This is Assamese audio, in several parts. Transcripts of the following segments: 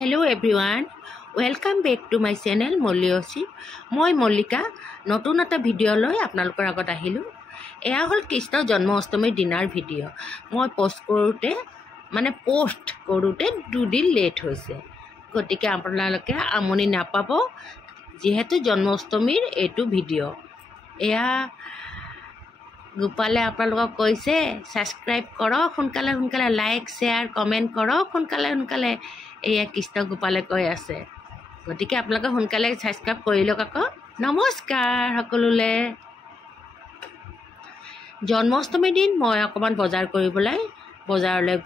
Hello everyone, welcome back to my channel Moliosi. মই মল্লিকা নতুন এটা ভিডিও লৈ আপোনালোকৰ আগত আহিলো। এয়া হল কৃষ্ণ জন্মাষ্টমীৰ দিনাৰ ভিডিও। মই পোষ্ট কৰোতে দুদিন লেট হৈছে। গতিকে আপোনালোকে আমনি নাপাব যেহেতু জন্মাষ্টমীৰ এইটো ভিডিও। এয়া গোপালে আপোনালোকক কৈছে সাবস্ক্ৰাইব কৰক, সোনকালে লাইক শেয়াৰ কমেন্ট কৰক, সোনকালে এয়া কৃষ্ণ গোপালে কৈ আছে। গতিকে আপোনালোকে সোনকালে সাবস্ক্ৰাইব কৰি লওক আকৌ। নমস্কাৰ সকলোলে। জন্মাষ্টমীৰ দিন মই অকমান বজাৰ কৰিবলৈ বজাৰলৈ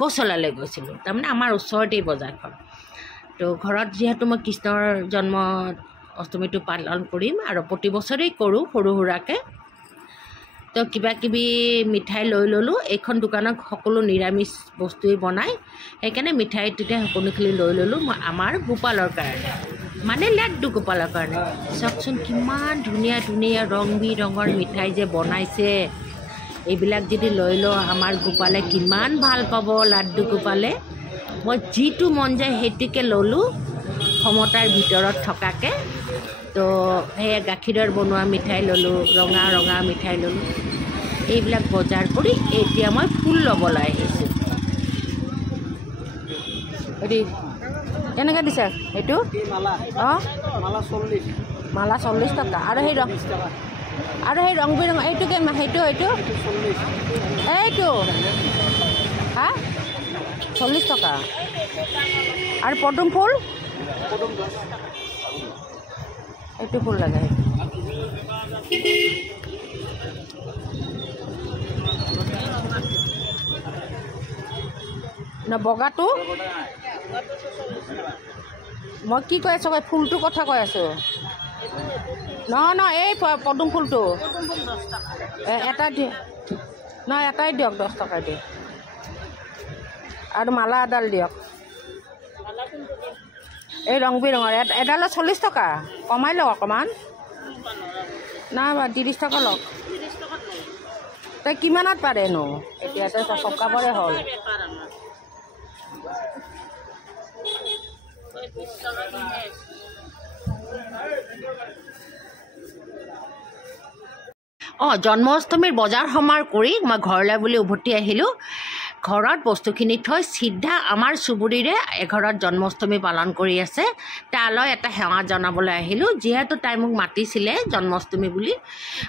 গছলালৈ গৈছিলোঁ। তাৰমানে আমাৰ ওচৰতেই বজাৰখন। তো ঘৰত যিহেতু মই কৃষ্ণৰ জন্ম অষ্টমীটো পালন কৰিম আৰু প্ৰতি বছৰেই কৰোঁ সৰু সুৰাকৈ। তো কিবা কিবি মিঠাই লৈ ল'লোঁ। এইখন দোকানত সকলো নিৰামিষ বস্তুৱেই বনায়, সেইকাৰণে মিঠাই তেতিয়া সকলোখিনি লৈ ল'লোঁ মই আমাৰ গোপালৰ কাৰণে, মানে লাড্ডু গোপালৰ কাৰণে। চাওকচোন কিমান ধুনীয়া ধুনীয়া ৰং বিৰঙৰ মিঠাই যে বনাইছে। এইবিলাক যদি লৈ লওঁ আমাৰ গোপালে কিমান ভাল পাব লাড্ডু গোপালে। মই যিটো মন যায় সেইটোকে ল'লোঁ ক্ষমতাৰ ভিতৰত থকাকৈ। তো সেয়া গাখীৰৰ বনোৱা মিঠাই ল'লোঁ, ৰঙা মিঠাই ল'লোঁ। এইবিলাক বজাৰ কৰি এতিয়া মই ফুল ল'বলৈ আহিছোঁ। কেনেকৈ দিছে এইটো? অঁ মালা 40 টকা। আৰু সেই ৰং বিৰং এইটো এইটো হা 40 টকা। আৰু পদুম ফুল এইটো ফুল লাগে। বগাটো মই কি কৈ আছোঁ? ফুলটোৰ কথা কৈ আছোঁ। নহয় এই পদুম ফুলটো এটা এটাই দিয়ক 10 টকা দিয়ক। আৰু মালা এডাল দিয়ক। এই ৰং বিৰঙৰ এডালত 40 টকা। কমাই লওক অকণমান। নাই 30 টকা লওক। তই কিমানত পাৰেনো? এতিয়াতো চকাবৰে হ'ল। জন্মাষ্টমীৰ বজাৰ সমাৰ কৰি মই ঘৰলৈ বুলি উভতি আহিলোঁ। ঘৰত বস্তুখিনি থৈ চিধা আমাৰ চুবুৰীৰে এঘৰত জন্মাষ্টমী পালন কৰি আছে, তালৈ এটা সেৱা জনাবলৈ আহিলোঁ। যিহেতু তাই মোক মাতিছিলে জন্মাষ্টমী বুলি,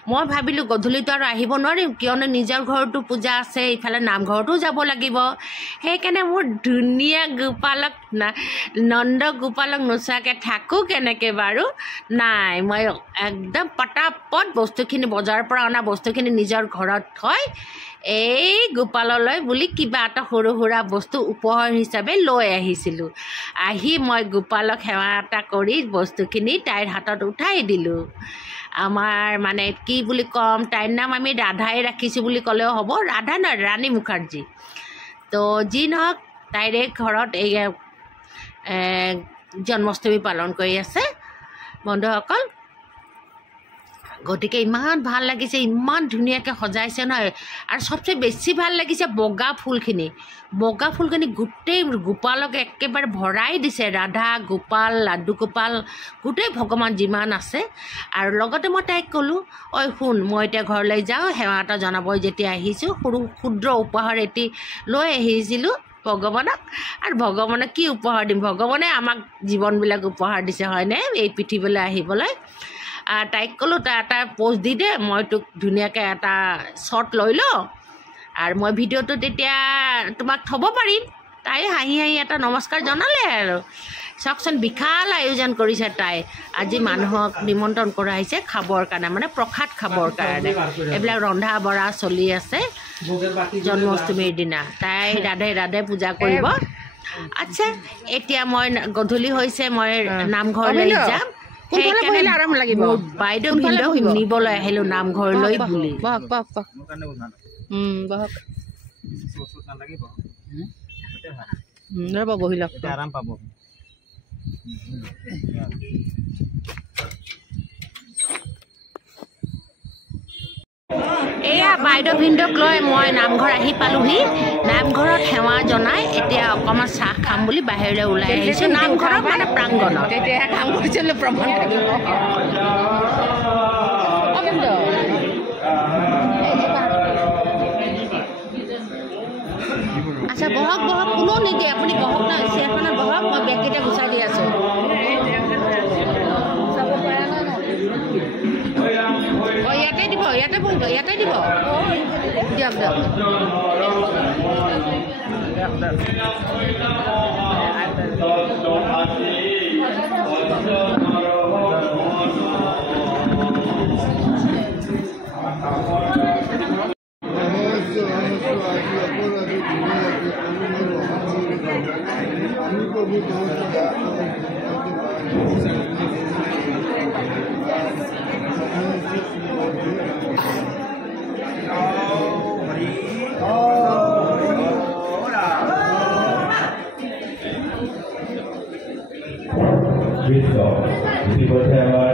মই ভাবিলোঁ গধূলিটো আৰু আহিব নোৱাৰিম, কিয়নো নিজৰ ঘৰতো পূজা আছে, ইফালে নামঘৰতো যাব লাগিব। সেইকাৰণে মোৰ ধুনীয়া গোপালক নন্দ গোপালক নোচোৱাকৈ থাকোঁ কেনেকৈ বাৰু? নাই, মই একদম পটাপট বস্তুখিনি বজাৰৰ পৰা অনা বস্তুখিনি নিজৰ ঘৰত থৈ এই গোপাললৈ বুলি কিবা এটা সৰু সুৰা বস্তু উপহাৰ হিচাপে লৈ আহিছিলোঁ। আহি মই গোপালক সেৱা এটা কৰি বস্তুখিনি তাইৰ হাতত উঠাই দিলোঁ। আমাৰ মানে কি বুলি ক'ম, তাইৰ নাম আমি ৰাধাই ৰাখিছোঁ বুলি ক'লেও হ'ব। ৰাধা নহয়, ৰাণী মুখাৰ্জী। তো যি নহওক তাইৰে ঘৰত এই জন্মাষ্টমী পালন কৰি আছে বন্ধুসকল। গতিকে ইমান ভাল লাগিছে, ইমান ধুনীয়াকৈ সজাইছে নহয়। আৰু চবচে বেছি ভাল লাগিছে বগা ফুলখিনি গোটেই গোপালক একেবাৰে ভৰাই দিছে। ৰাধা গোপাল, লাড্ডু গোপাল, গোটেই ভগৱান যিমান আছে। আৰু লগতে মই তাইক ক'লোঁ, ঐ শুন, মই এতিয়া ঘৰলৈ যাওঁ, সেৱা এটা জনাবই যেতিয়া আহিছোঁ, সৰু ক্ষুদ্ৰ উপহাৰ এটি লৈ আহিছিলোঁ ভগৱানক। আৰু ভগৱানক কি উপহাৰ দিম? ভগৱানে আমাক জীৱনবিলাক উপহাৰ দিছে হয়নে, এই পৃথিৱীলৈ আহিবলৈ। তাইক ক'লোঁ তই এটা প'ষ্ট দি দে, মই তোক ধুনীয়াকৈ এটা শ্বট লৈ লওঁ আৰু মই ভিডিঅ'টো তেতিয়া তোমাক থ'ব পাৰিম। তাই হাঁহি এটা নমস্কাৰ জনালে আৰু। চাওকচোন বিশাল আয়োজন কৰিছে তাই। আজি মানুহক নিমন্ত্ৰণ কৰা হৈছে খাবৰ কাৰণে, মানে প্ৰসাদ খাবৰ কাৰণে। এইবিলাক ৰন্ধা বঢ়া চলি আছে জন্মাষ্টমীৰ দিনা। তাই ৰাধে পূজা কৰিব। আচ্ছা, এতিয়া মই গধূলি হৈছে, মই নামঘৰলৈ যাম। আৰাম লাগিব। বাইদেউ ভিনদেউ নিবলৈ আহিলোঁ নামঘৰলৈ বুলি। বহি লওক, আৰাম পাব। এয়া বাইদেউ ভিন্দক লৈ মই নামঘৰ আহি পালোহি নামঘৰত সেৱা জনাই এতিয়া অকণমান চাহ খাম বুলি বাহিৰলৈ ওলাই আহিছোঁ নামঘৰত মানে প্ৰাংগণত তেতিয়াহে কাম কৰিছিলোঁ প্ৰমাণ থাকিব আচ্ছা বহক বহক কোনো নিদিয়ে আপুনি বহক না চেয়াৰখনত বহক মই বেগকেইটা গুচাই দি আছোঁ ইয়াতে দিব ইয়াতে বহিব ইয়াতে দিব দিয়ক দিয়ক ইতিমধ্যে আমাৰ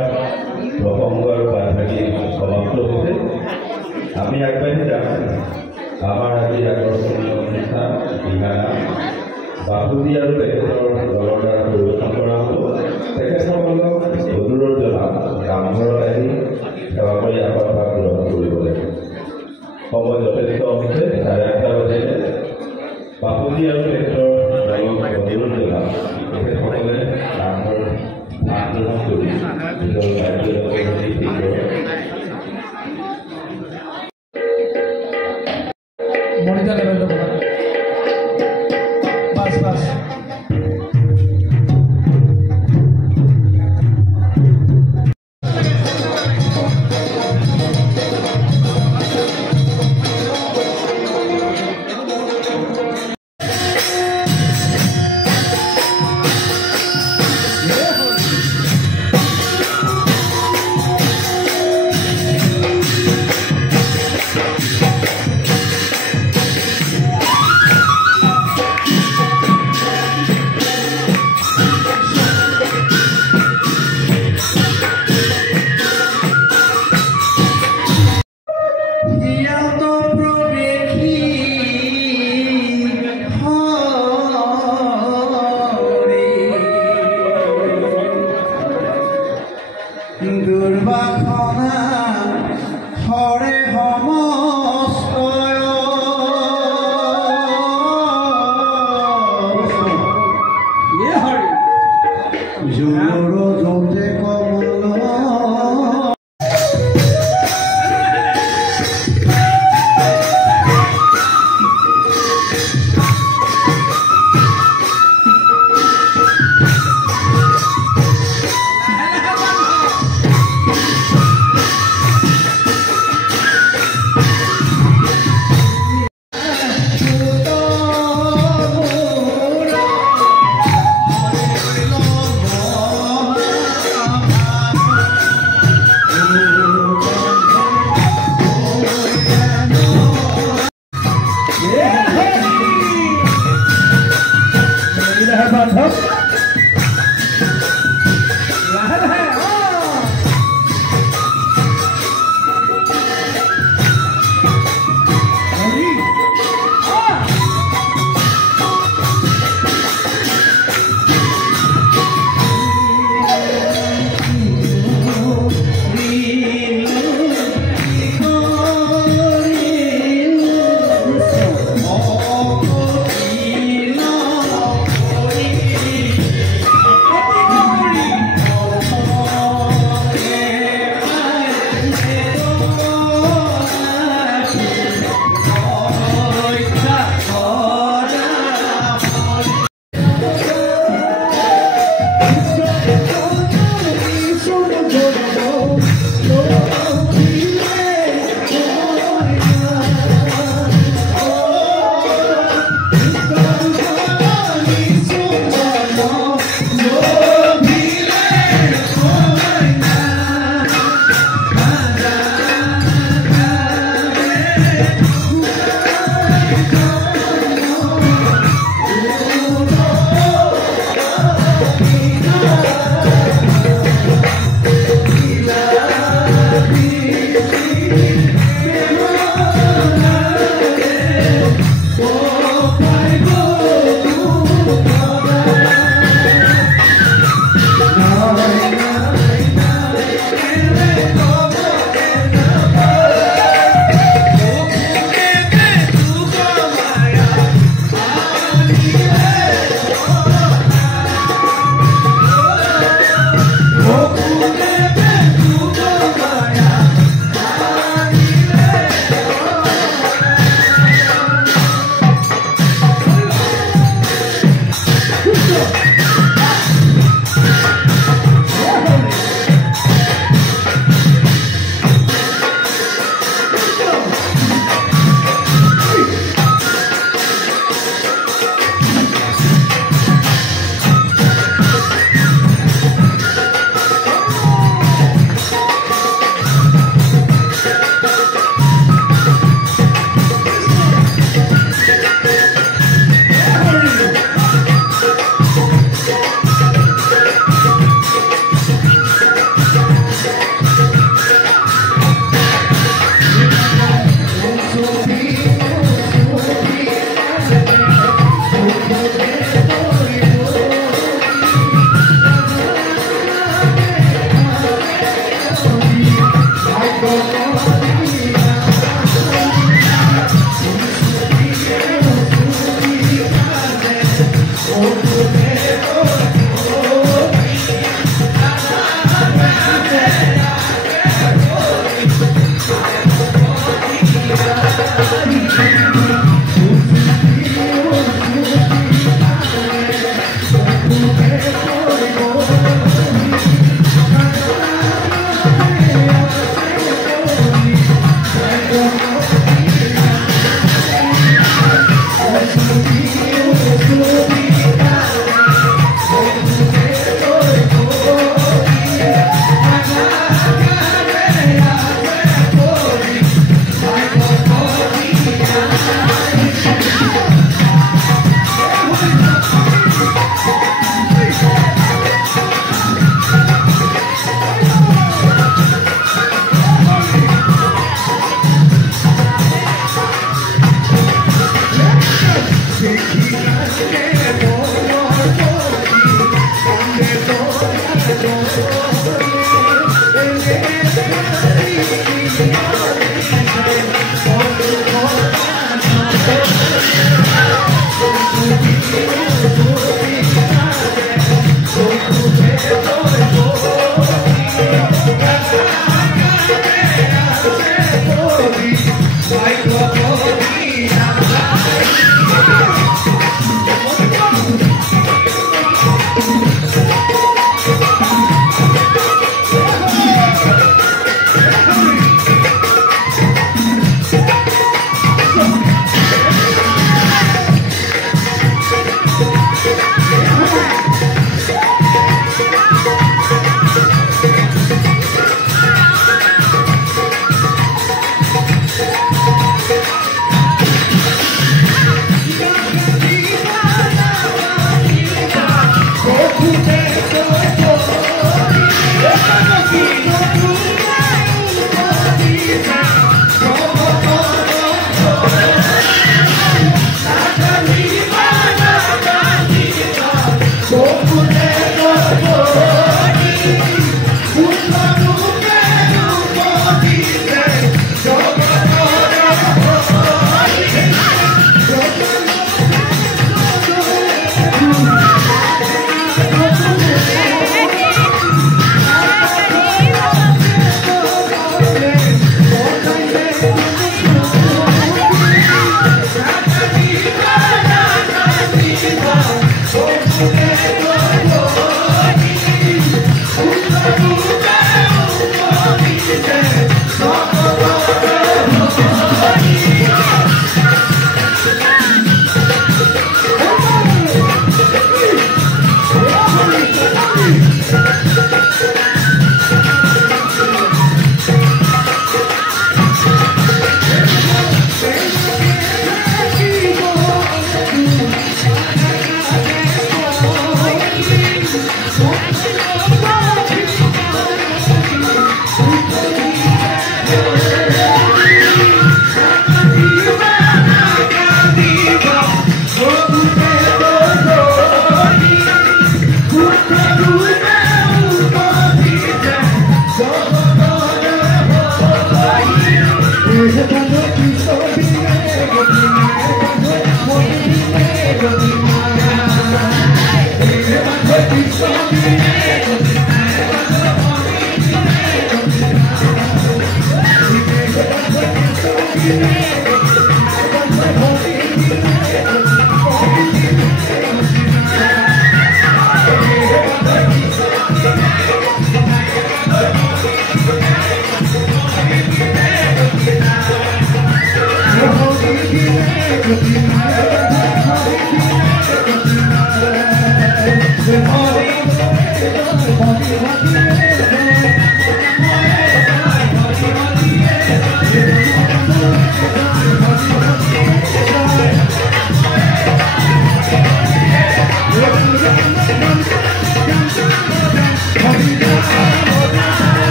প্ৰসংগ আৰু বাৰ্তাকি সমাপ্ত হৈছে আমি আগবাঢ়ি যাম আমাৰ আজি আকৰ্ষণীয় অনুষ্ঠান দিহানাম বাপুজী আৰু তেখেতৰ দলৰ দ্বাৰা পৰিৱেশন কৰা হ'ব তেখেতসকলক অনুৰোধ জনাম নামঘৰত আহি সেৱা কৰি আমাৰ ভাগ গ্ৰহণ কৰিব লাগে সময় যথেষ্ট হৈছে 8:30 বজাতে বাপুজী আৰু তেখেতৰ দলক অনুৰোধ জনাম তেখেতসকলে নামঘৰ আন্দোলন কৰি নিজৰ মনিটৰ লেভেলটো বাছ বাছ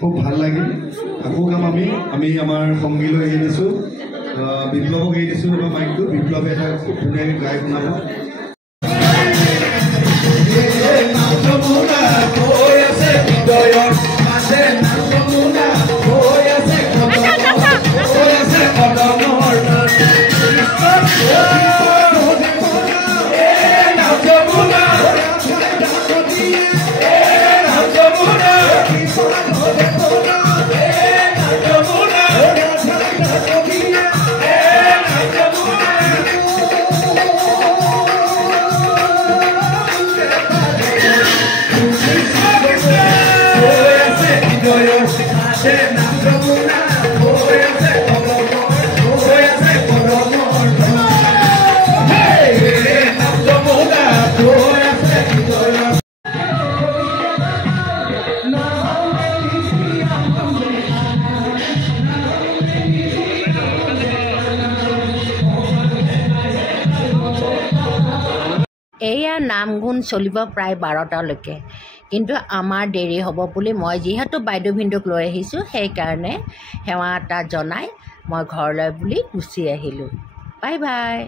খুব ভাল লাগিল আকৌ কাম আমি আমাৰ সংগীলৈ এৰি দিছোঁ বিপ্লৱক এৰি দিছোঁ মাইকটো বিপ্লৱে এটা খুব ধুনীয়াকৈ গাই শুনাব এয়া নাম গুণ চলিব প্ৰায় 12টালৈকে কিন্তু আমাৰ দেৰি হ'ব বুলি মই যিহেতু বাইদেউ ভিনদেউক লৈ আহিছোঁ সেইকাৰণে সেৱা এটা জনাই মই ঘৰলৈ বুলি গুচি আহিলোঁ বাই বাই